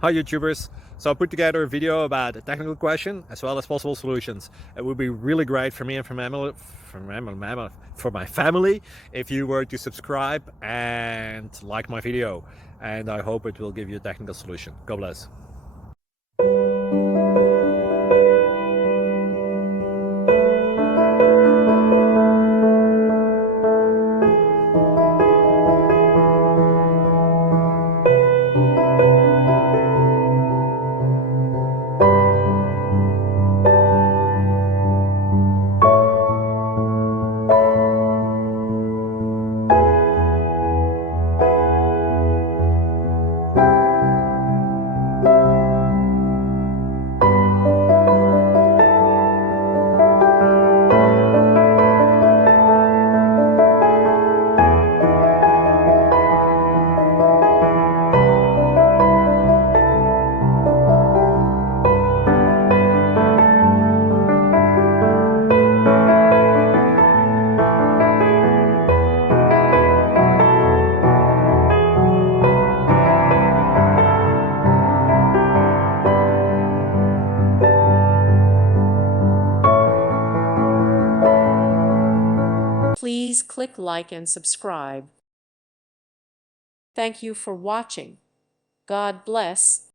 Hi YouTubers! So I put together a video about a technical question as well as possible solutions. It would be really great for me and for my family if you were to subscribe and like my video, and I hope it will give you a technical solution. God bless. Please click like and subscribe. Thank you for watching. God bless.